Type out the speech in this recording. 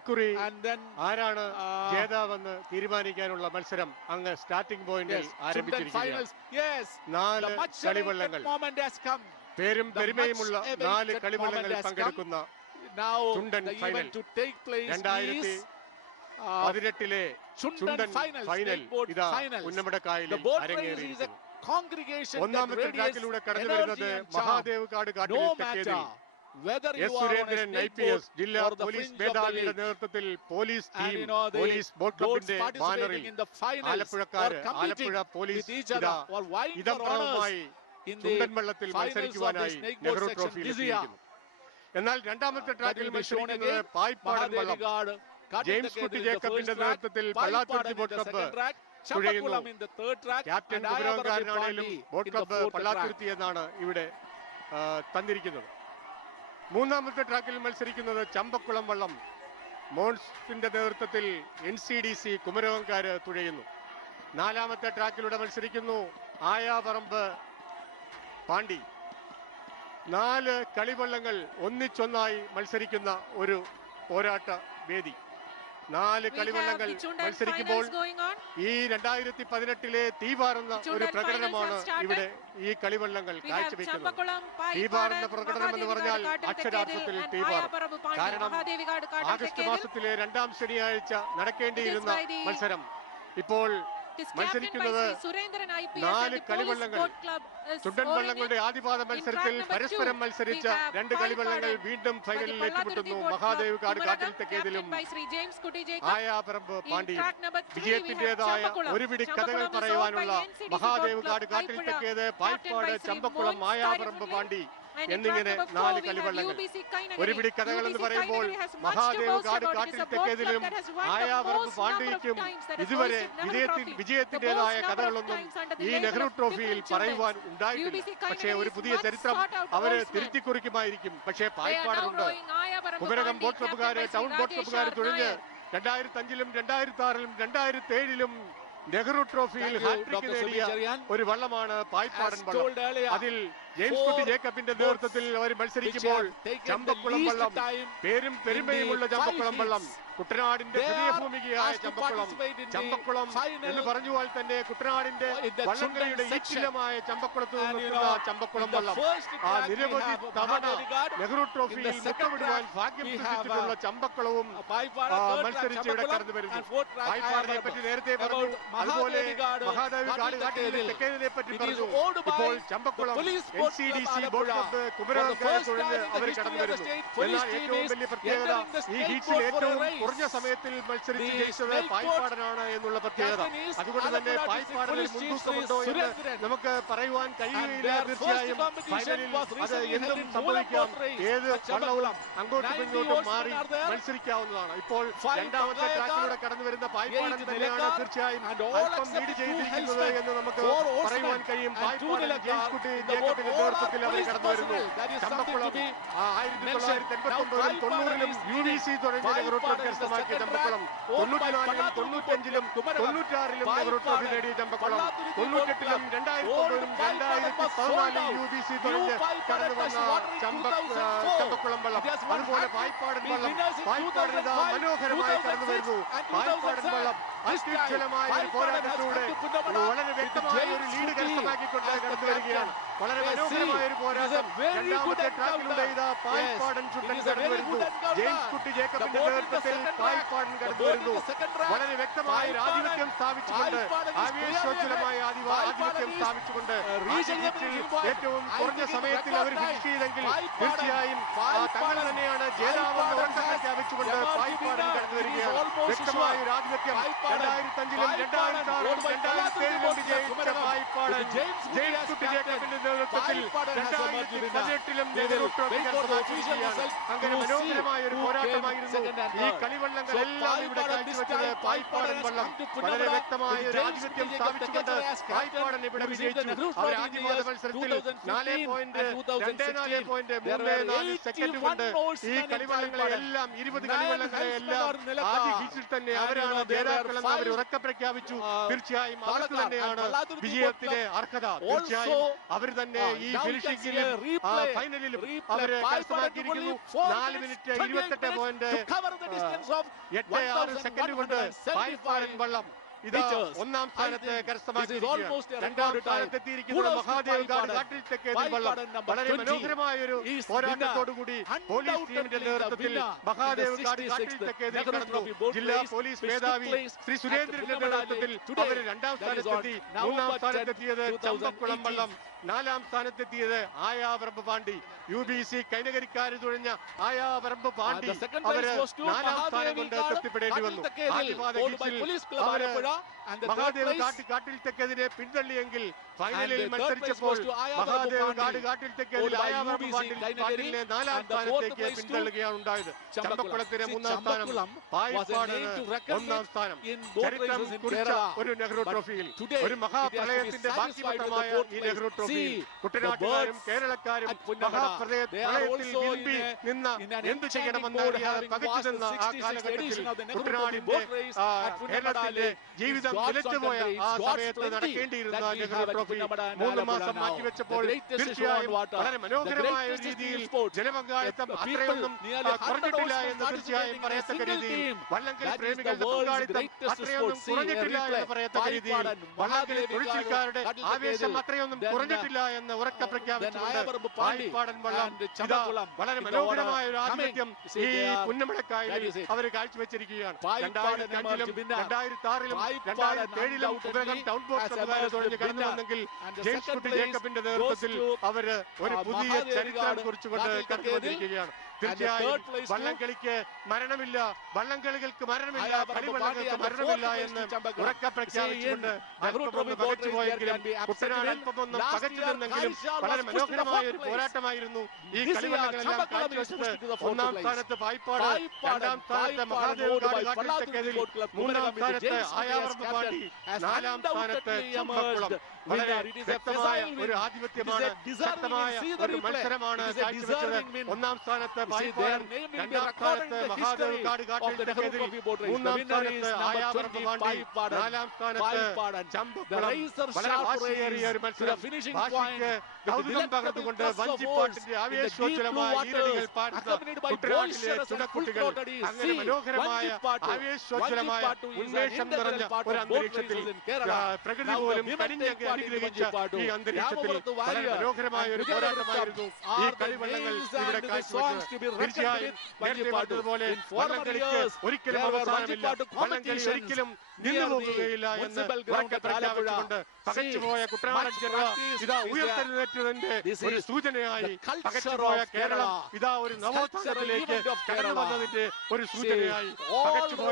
ഇക്കുറി ആരാണ് ജേതാവെന്ന് തീരുമാനിക്കാനുള്ള മത്സരം അങ്ങ് സ്റ്റാർട്ടിംഗ് പോയിന്റിൽ ആരംഭിച്ചിരിക്കുകയാണ്. 4 കളിവള്ളങ്ങൾ, പേരും പെരുമയുമുള്ള 4 കളിവള്ളങ്ങളിൽ പങ്കെടുക്കുന്ന ചുണ്ടൻ ഫൈനൽ. 2018 ചുണ്ടൻ ഫൈനൽ ഇതാ പുന്നമടക്കായലിൽ അരങ്ങേറിയിരിക്കുന്നു. ഒന്നാമത്തെ ട്രാക്കിലൂടെ കടന്നു വരുന്നത് മഹാദേവ് കാട് കാട്ടിൽ തെക്കേതിൽ എസ് സുരേന്ദ്രൻ IPS ജില്ലാ പോലീസ് മേധാവിയുടെ നേതൃത്വത്തിൽ പോലീസ് ടീം പോലീസ് ബോട്ട് ക്ലബിന്റെ ബാനറിൽ ആലപ്പുഴ പോലീസ് ഇതന്ത്രവുമായി ചുണ്ടൻ വള്ളത്തിൽ മത്സരിക്കുവാനായി നെഹ്റു ട്രോഫിയിൽ എത്തിയിരിക്കുന്നു. എന്നാൽ രണ്ടാമത്തെ ട്രാക്കിൽ മത്സരിക്കുന്നത് പായിപ്പാടൻ വള്ളം. ജെയിംസ് കുട്ടി ജേക്കബിന്റെ നേതൃത്വത്തിൽ പള്ളാത്തുരുത്തി ബോട്ട് ക്ലബ്ബ് തുഴയുന്നു. ക്യാപ്റ്റൻ കുമരകംകാരനാണേലും ബോട്ട് ക്ലബ്ബ് പള്ളാത്തുരുത്തി എന്നാണ് ഇവിടെ തന്നിരിക്കുന്നത്. മൂന്നാമത്തെ ട്രാക്കിൽ മത്സരിക്കുന്നത് ചമ്പക്കുളം വള്ളം. മോൺസിന്റെ നേതൃത്വത്തിൽ NCDC കുമരകംകാര് തുഴയുന്നു. നാലാമത്തെ ട്രാക്കിലൂടെ മത്സരിക്കുന്നു ആയാപറമ്പ് പാണ്ടി. 4 കളിവള്ളങ്ങൾ ഒന്നിച്ചൊന്നായി മത്സരിക്കുന്ന ഒരു പോരാട്ട വേദി. 4 കളിവള്ളങ്ങൾ മത്സരിക്കുമ്പോൾ ഈ 2018 തീപാറുന്ന ഒരു പ്രകടനമാണ് ഇവിടെ ഈ കളിവള്ളങ്ങൾ കാഴ്ചവെക്കുന്നത്. തീപാറുന്ന പ്രകടനം എന്ന് പറഞ്ഞാൽ അക്ഷരാർത്ഥത്തിൽ തീപാറും. കാരണം ആഗസ്റ്റ് മാസത്തിലെ 2ാം ശനിയാഴ്ച നടക്കേണ്ടിയിരുന്ന മത്സരം ഇപ്പോൾ മത്സരിക്കുന്നത് 4 കളിവള്ളങ്ങൾ. ചുണ്ടൻ വള്ളങ്ങളുടെ ആദ്യപാദ മത്സരത്തിൽ പരസ്പരം മത്സരിച്ച 2 കളിവള്ളങ്ങൾ വീണ്ടും ഫൈനലിൽ ഏറ്റുമുട്ടുന്നു. മഹാദേവ് കാട് കാട്ടിൽ തെക്കേതിലും ആയാപറമ്പ് പാണ്ടിയും. വിജയത്തിന്റേതായ ഒരു പിടി കഥകൾ പറയുവാനുള്ള മഹാദേവ് കാട് കാട്ടിൽ തെക്കേത്, പായിപ്പാട്, ചമ്പക്കുളം, ആയാപറമ്പ് പാണ്ടി എന്നിങ്ങനെ 4 കളിവള്ളങ്ങൾ. ഒരു പിടി കഥകൾ എന്ന് പറയുമ്പോൾ മഹാദേവ് കാട് കാട്ടിൽ തെക്കേതിലും ആയാപറമ്പ് പാണ്ടിക്കും ഇതുവരെ വിജയത്തിന്റേതായ കഥകളൊന്നും ഈ നെഹ്റു ട്രോഫിയിൽ പറയുവാൻ ഉണ്ടായിട്ടില്ല. പക്ഷേ ഒരു പുതിയ ചരിത്രം അവര് തിരുത്തിക്കുറിക്കുമായിരിക്കും. പക്ഷേ പായിപ്പാടനുണ്ട്. കുമരകം ബോട്ട് ക്ലബ്ബുകാര്, ടൗൺ ബോട്ട് ക്ലബ്ബുകാര് തുഴഞ്ഞ് 2005 2006 2007 നെഹ്റു ട്രോഫിയിൽ ഹാട്രിക് നേടിയ ഒരു വള്ളമാണ് പായിപ്പാടൻ വള്ളം. അതിൽ ജെയിംസ് കുട്ടി ജേക്കബിന്റെ നേതൃത്വത്തിൽ അവർ മത്സരിക്കുമ്പോൾ ചമ്പക്കുളം വള്ളം, പേരും പെരുമയുമുള്ള ചമ്പക്കുളം വള്ളം, കുട്ടനാടിന്റെ ഹൃദയഭൂമികയായ ചമ്പക്കുളം എന്ന് പറഞ്ഞുപോൽ തന്നെ കുട്ടനാടിന്റെ വള്ളംകളിയുടെ ഈറ്റിലമായ ചമ്പക്കുളത്ത് നിൽക്കുന്ന ചമ്പക്കുളം വള്ളം ആ നിരവധി തവണ നെഹ്റു ട്രോഫിയിൽ മുത്തമിടുവാൻ ഭാഗ്യം സിദ്ധിച്ചിട്ടുള്ള ചമ്പക്കുളവും മത്സരിച്ച് ഇവിടെ കടന്നു വരുന്നു. പായിപ്പാടിനെ പറ്റി നേരത്തെ പറഞ്ഞു, അതുപോലെ മഹാദേവി കാട് കാട്ടിലെ തെക്കേതിനെ പറ്റി പറഞ്ഞു. ഇപ്പോൾ ചമ്പക്കുളം NCDC ബോട്ട് ക്ലബ്ബ് കുമരകംകാരെ തുഴഞ്ഞ് അവർ കടന്നു വരുന്നു. എന്നാൽ ഏറ്റവും വലിയ പ്രത്യേകത ഈ ഹീറ്റ്സിൽ ഏറ്റവും കുറഞ്ഞ സമയത്തിൽ മത്സരിച്ച് ജയിച്ചത് പായിപ്പാടനാണ് എന്നുള്ള പ്രത്യേകത. അതുകൊണ്ട് തന്നെ പായിപ്പാടനിൽ മുൻതൂക്കമുണ്ടോ എന്ന് നമുക്ക് പറയുവാൻ കഴിയുകയില്ല. തീർച്ചയായും ഫൈനലിൽ അത് എന്തും സംഭവിക്കാം. ഏത് വള്ളവും അങ്ങോട്ടും ഇങ്ങോട്ടും മാറി മത്സരിക്കാവുന്നതാണ്. ഇപ്പോൾ രണ്ടാമത്തെ ട്രാക്കിലൂടെ കടന്നു വരുന്ന പായിപ്പാടൻ തന്നെയാണ് തീർച്ചയായും അല്പം ലീഡ് ചെയ്തിരിക്കുന്നത് എന്ന് നമുക്ക് പറയുവാൻ കഴിയും. പായിപ്പാടൻ ജെയിംസ് കുട്ടി ജേക്കബിന്റെ നേതൃത്വത്തിൽ അവർ കടന്നു വരുന്നു. ചമ്പക്കുളം 1989 90 UVC തുടങ്ങിയ നെഹ്റു ട്രോഫി കരസ്ഥമാക്കിയ ചമ്പക്കുളം, 94 95 96 നെഹ്റു ട്രോഫി നേടിയ ചമ്പക്കുളം, 98 2009 2014 UVC തുടങ്ങി കടന്നു വന്ന ചമ്പക്കുളം വള്ളം. അതുപോലെ പായിപ്പാടൻ വള്ളം, പായിപ്പാടൻ മനോഹരമായി കടന്നു വരുന്നു. പായിപ്പാടൻ വള്ളം അത്യുജ്വലമായ ഒരു പോരാട്ടത്തിലൂടെ വളരെ വ്യക്തമായ ഒരു ലീഡ് കരസ്ഥമാക്കിക്കൊണ്ട് കടന്നു വരികയാണ്. വളരെ മനോഹരമായ ഒരു പോരാട്ടം. രണ്ടാമത്തെ ട്രാക്കിലൂടെ ഇതാ പായിപ്പാടൻ ചുണ്ടൻ കടന്നു വരുന്നു. ജെയിംസ് കുട്ടി ജേക്കബിന്റെ നേതൃത്വത്തിൽ പായിപ്പാടൻ കടന്നു വരുന്നു. വളരെ വ്യക്തമായ ഒരു ആധിപത്യം സ്ഥാപിച്ചുകൊണ്ട്, ആവേശോജ്വലമായ ആധിപത്യം സ്ഥാപിച്ചുകൊണ്ട് ഏറ്റവും കുറഞ്ഞ സമയത്തിൽ അവർ ഫിനിഷ് ചെയ്തെങ്കിൽ തീർച്ചയായും തങ്ങൾ തന്നെയാണ് ജേതാവെന്ന് ഉറക്കം പ്രഖ്യാപിച്ചുകൊണ്ട് പായിപ്പാടൻ കടന്നു വരികയാണ്. വ്യക്തമായ ഒരു ആധിപത്യം 2005 2006 2007 വിജയിച്ച പായിപ്പാടൻ ജെയിംസ് കുട്ടി ജേക്കബിന്റെ നേതൃത്വത്തിൽ 2018 നെഹ്റു ട്രോഫി കരസ്ഥമാക്കിയിരിക്കുകയാണ്. അങ്ങനെ മനോഹരമായ ഒരു പോരാട്ടമായിരുന്നു. ഈ കളിവള്ളങ്ങളെല്ലാം ഇവിടെ കാഴ്ചവെച്ചത് പായിപ്പാടൻ വള്ളം വളരെ വ്യക്തമായ ഒരു ആധിപത്യം സ്ഥാപിച്ചുകൊണ്ട് പായിപ്പാടൻ ഇവിടെ വിജയിച്ചു. അവർ ആദ്യപാദ മത്സരത്തിൽ 4.24 സെക്കൻഡ് കൊണ്ട് ഈ കളിവള്ളങ്ങളെല്ലാം 20 കളിവള്ളങ്ങളെല്ലാം ആദ്യ ഫൈനൽസിൽ തന്നെ അവരാണ് ജേതാക്കളെന്ന് അവർ ഉറക്കെ പ്രഖ്യാപിച്ചു. തീർച്ചയായും അവർക്ക് തന്നെയാണ് വിജയത്തിന് അർഹത. തീർച്ചയായും അവർ തന്നെ ഈ ഫിനിഷിംഗിലും ഫൈനലിലും അവരെ കരസ്ഥമാക്കിയിരിക്കുന്നു. 4 മിനിറ്റ് 28.86 സെക്കൻഡ് കൊണ്ട് പായിപ്പാടൻ വള്ളം ഇതാ ഒന്നാം സ്ഥാനത്ത് കരസ്ഥമാക്കിയിരിക്കുകയാണ്. രണ്ടാം സ്ഥാനത്തെത്തിയിരിക്കുന്നത് മഹാദേവ് കാട്ടിൽ തെക്കേതിൽ വള്ളം. വളരെ മനോഹരമായ ഒരു പോരാട്ടത്തോടുകൂടി പോലീസ് ടീമിന്റെ നേതൃത്വത്തിൽ മഹാദേവ് കാട്ടിൽ തെക്കേതിൽ കടന്നു. ജില്ലാ പോലീസ് മേധാവി ശ്രീ സുരേന്ദ്രന്റെ നേതൃത്വത്തിൽ അവർ രണ്ടാം സ്ഥാനത്തെത്തി. മൂന്നാം സ്ഥാനത്തെത്തിയത് ചമ്പക്കുളം വള്ളം. നാലാം സ്ഥാനത്തെത്തിയത് ആയാവറമ്പ് പാണ്ടി. UBC കൈനകരിക്കാര് തുഴഞ്ഞ ആയാവറമ്പ് പാണ്ടി അവര് നാലാം സ്ഥാനം കൊണ്ട് തൃപ്തിപ്പെടേണ്ടി വന്നു. മഹാദേവ് കാട്ടിൽ തെക്കേതിനെ പിന്തള്ളിയെങ്കിൽ ഫൈനലിൽ മത്സരിച്ചപ്പോൾ മഹാദേവ് കാട്ടിൽ തെക്കേതിൽ ആയാവറമ്പ് പാണ്ടിലിനെ നാലാം സ്ഥാനത്തേക്ക് പിന്തള്ളുകയാണ് ഉണ്ടായത്. ചമ്പക്കുളത്തിന് മൂന്നാം സ്ഥാനം, പായിപ്പാടിന് ഒന്നാം സ്ഥാനം. ചരിത്രം കുറിച്ച ഒരു നെഹ്റു ട്രോഫിയിൽ ഒരു മഹാപ്രളയത്തിന്റെ ബാക്കി പത്രമായ ഈ നെഹ്റു ട്രോഫി കുട്ടനാട്ടുകാരും കേരളക്കാരും മഹാപ്രളയത്തിൽ വിരുമ്പി നിന്ന എന്ത് ചെയ്യണമെന്നറിയാതെ പകച്ചു നിന്ന ആ കാലഘട്ടത്തിൽ കുട്ടനാടിന്റെ കേരളത്തിന്റെ ജീവിതം നിലച്ചുപോയ ആ സമയത്ത് നടക്കേണ്ടിയിരുന്ന നെഹ്റു ട്രോഫി 3 മാസം മാറ്റിവെച്ചപ്പോൾ തീർച്ചയായും വളരെ മനോഹരമായ ഒരു രീതിയിൽ ജനപങ്കാളിത്തം അത്രയൊന്നും കുറഞ്ഞിട്ടില്ല എന്ന് തീർച്ചയായും പറയത്തക്ക രീതിയിൽ വള്ളംകളി പ്രേമികളുടെ പങ്കാളിത്തം അത്രയൊന്നും കുറഞ്ഞിട്ടില്ല എന്ന് പറയത്തക്ക രീതിയിൽ വള്ളംകളി തൊഴിൽക്കാരുടെ ആവേശം അത്രയൊന്നും കുറഞ്ഞിട്ടില്ല എന്ന് ഉറക്കെ പ്രഖ്യാപിച്ചുകൊണ്ട് പായിപ്പാടൻ വള്ളം ഇതാ വളരെ മനോഹരമായ ഒരു ആധിപത്യം ഈ പുന്നമടക്കായലിൽ അവർ കാഴ്ചവെച്ചിരിക്കുകയാണ്. 2005-ലും 2006-ലും 2007-ലും ഉപനഗരം ടൗൺ ബോട്ട് സമുദായം തുടങ്ങി കടന്നു വന്നെങ്കിൽ ജെയിംസ് കുട്ടി ജേക്കബിന്റെ നേതൃത്വത്തിൽ അവര് ഒരു പുതിയ ചരിത്രം കുറിച്ചുകൊണ്ട് കടന്നു വന്നിരിക്കുകയാണ്. തീർച്ചയായും വള്ളംകളിക്ക് മരണമില്ല, വള്ളംകളികൾക്ക് മരണമില്ല, കളിവള്ളങ്ങൾക്ക് മരണമില്ല എന്ന് ഉറക്കെ പ്രഖ്യാപിച്ചുകൊണ്ട് അല്പമൊന്ന് പകച്ചുപോയെങ്കിലും കുട്ടനാട് അല്പമൊന്ന് പകച്ചു നിന്നെങ്കിലും വളരെ മനോഹരമായ ഒരു പോരാട്ടമായിരുന്നു ഈ കളിവള്ളങ്ങളെല്ലാം കാഴ്ചവെച്ചത്. ഒന്നാം സ്ഥാനത്ത് പായിപ്പാട്, രണ്ടാം സ്ഥാനത്ത് മഹാദേവ് കാട്ടിൽ തെക്കേതിൽ, മൂന്നാം സ്ഥാനത്ത് ആയാവറമ്പ് പാണ്ടി, നാലാം സ്ഥാനത്ത് ചമ്പക്കുളം. വളരെ വ്യക്തമായ ഒരു ആധിപത്യമാണ്, ശക്തമായ ഒരു മത്സരമാണ് കാഴ്ചവെച്ചത്. ഒന്നാം സ്ഥാനത്ത് പായിപ്പാടൻ, രണ്ടാം സ്ഥാനത്ത് മഹാദേവ് കാട്ടിൽ തെക്കേതിൽ, മൂന്നാം സ്ഥാനത്ത് ആയാവറമ്പ് പാണ്ടി, നാലാം സ്ഥാനത്ത് ചമ്പക്കുളം. വളരെ വാശിയേറിയ ഒരു മത്സരം. വാശിക്ക് കൗതുകം പകർന്നുകൊണ്ട് വഞ്ചിപ്പാട്ടിന്റെ ആവേശോജ്വലമായ ഈരടികൾ പാടുന്ന കുട്ടനാട്ടിലെ ചുടക്കുട്ടികൾ അങ്ങനെ മനോഹരമായ ആവേശോജ്വലമായ ഉന്മേഷം നിറഞ്ഞ ഒരു അന്തരീക്ഷത്തിൽ പ്രകൃതി പോലും കനിഞ്ഞങ്ങ് അനുഗ്രഹിച്ച ഈ അന്തരീക്ഷത്തിൽ വളരെ മനോഹരമായ ഒരു പോരാട്ടമായിരുന്നു ഈ കളിവള്ളങ്ങൾ ഇവിടെ കാഴ്ചവെച്ചത്. തീർച്ചയായും നേരത്തെ പറഞ്ഞതുപോലെ വള്ളംകളിക്ക് ഒരിക്കലും അവസാനമില്ല, വള്ളംകളി ഒരിക്കലും നിന്നുപോകുകയില്ല എന്ന് ഉറക്കെ പ്രഖ്യാപിച്ചുകൊണ്ട് പകച്ചുപോയ കുട്ടനാടൻ ജനത ഇതാ ഉയർത്തെഴുന്നേറ്റതിന്റെ ഒരു സൂചനയായി, പകച്ചുപോയ കേരളം ഇതാ ഒരു നവോത്ഥാനത്തിലേക്ക് കടന്നു വന്നതിന്റെ ഒരു സൂചനയായി, പകച്ചുപോയ